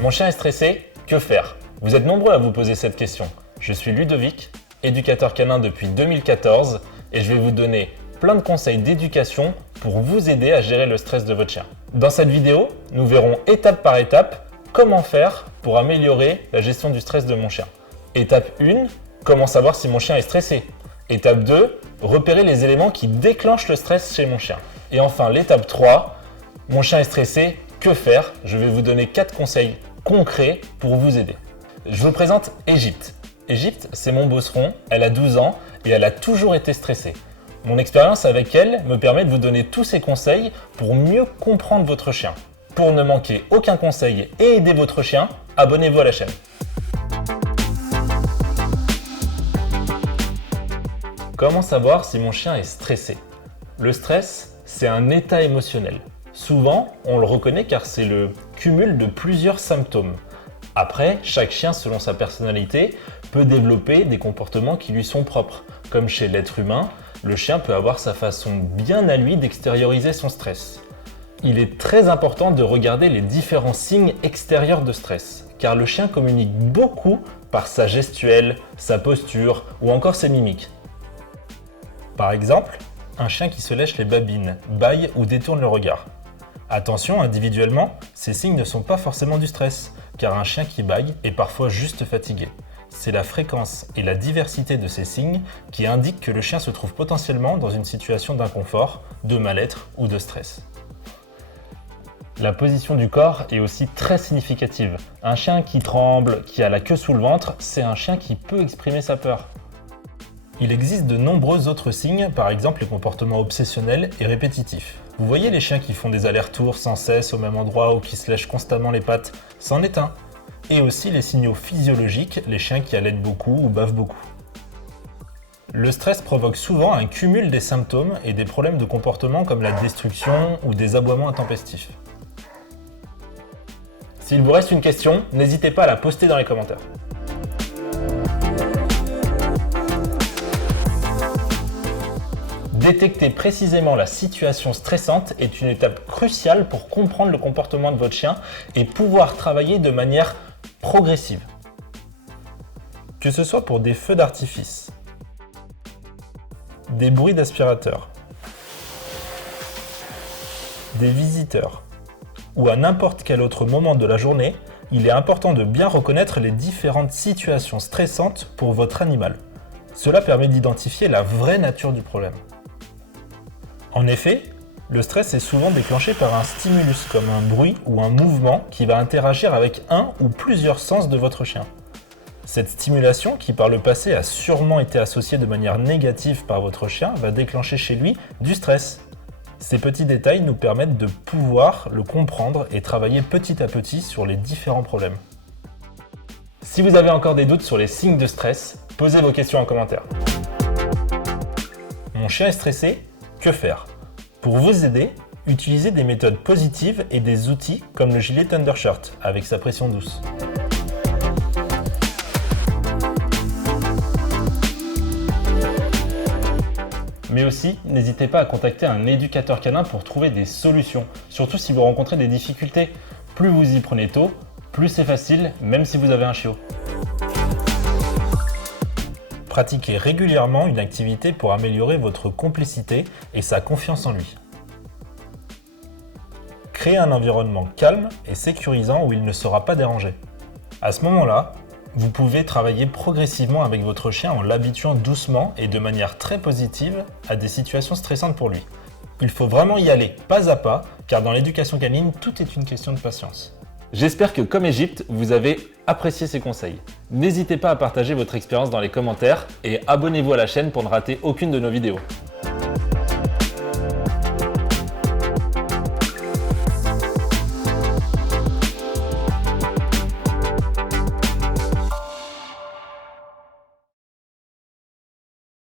Mon chien est stressé, que faire? Vous êtes nombreux à vous poser cette question. Je suis Ludovic, éducateur canin depuis 2014 et je vais vous donner plein de conseils d'éducation pour vous aider à gérer le stress de votre chien. Dans cette vidéo, nous verrons étape par étape comment faire pour améliorer la gestion du stress de mon chien. Étape 1, comment savoir si mon chien est stressé. Étape 2, repérer les éléments qui déclenchent le stress chez mon chien. Et enfin, l'étape 3, mon chien est stressé, que faire? Je vais vous donner 4 conseils concrets pour vous aider. Je vous présente Égypte. Égypte, c'est mon bosseron, elle a 12 ans et elle a toujours été stressée. Mon expérience avec elle me permet de vous donner tous ces conseils pour mieux comprendre votre chien. Pour ne manquer aucun conseil et aider votre chien, abonnez-vous à la chaîne. Comment savoir si mon chien est stressé? Le stress, c'est un état émotionnel. Souvent, on le reconnaît car c'est le cumul de plusieurs symptômes. Après, chaque chien, selon sa personnalité, peut développer des comportements qui lui sont propres. Comme chez l'être humain, le chien peut avoir sa façon bien à lui d'extérioriser son stress. Il est très important de regarder les différents signes extérieurs de stress, car le chien communique beaucoup par sa gestuelle, sa posture ou encore ses mimiques. Par exemple, un chien qui se lèche les babines, bâille ou détourne le regard. Attention, individuellement, ces signes ne sont pas forcément du stress, car un chien qui bâille est parfois juste fatigué. C'est la fréquence et la diversité de ces signes qui indiquent que le chien se trouve potentiellement dans une situation d'inconfort, de mal-être ou de stress. La position du corps est aussi très significative. Un chien qui tremble, qui a la queue sous le ventre, c'est un chien qui peut exprimer sa peur. Il existe de nombreux autres signes, par exemple les comportements obsessionnels et répétitifs. Vous voyez les chiens qui font des allers-retours sans cesse au même endroit ou qui se lèchent constamment les pattes, c'en est un. Et aussi les signaux physiologiques, les chiens qui halètent beaucoup ou bavent beaucoup. Le stress provoque souvent un cumul des symptômes et des problèmes de comportement comme la destruction ou des aboiements intempestifs. S'il vous reste une question, n'hésitez pas à la poster dans les commentaires. Détecter précisément la situation stressante est une étape cruciale pour comprendre le comportement de votre chien et pouvoir travailler de manière progressive. Que ce soit pour des feux d'artifice, des bruits d'aspirateur, des visiteurs ou à n'importe quel autre moment de la journée, il est important de bien reconnaître les différentes situations stressantes pour votre animal. Cela permet d'identifier la vraie nature du problème. En effet, le stress est souvent déclenché par un stimulus comme un bruit ou un mouvement qui va interagir avec un ou plusieurs sens de votre chien. Cette stimulation, qui par le passé a sûrement été associée de manière négative par votre chien, va déclencher chez lui du stress. Ces petits détails nous permettent de pouvoir le comprendre et travailler petit à petit sur les différents problèmes. Si vous avez encore des doutes sur les signes de stress, posez vos questions en commentaire. Mon chien est stressé? Que faire? Pour vous aider, utilisez des méthodes positives et des outils comme le gilet Thundershirt avec sa pression douce. Mais aussi, n'hésitez pas à contacter un éducateur canin pour trouver des solutions, surtout si vous rencontrez des difficultés. Plus vous y prenez tôt, plus c'est facile, même si vous avez un chiot. Pratiquez régulièrement une activité pour améliorer votre complicité et sa confiance en lui. Créez un environnement calme et sécurisant où il ne sera pas dérangé. À ce moment-là, vous pouvez travailler progressivement avec votre chien en l'habituant doucement et de manière très positive à des situations stressantes pour lui. Il faut vraiment y aller pas à pas, car dans l'éducation canine, tout est une question de patience. J'espère que comme Égypte, vous avez apprécié ces conseils. N'hésitez pas à partager votre expérience dans les commentaires et abonnez-vous à la chaîne pour ne rater aucune de nos vidéos.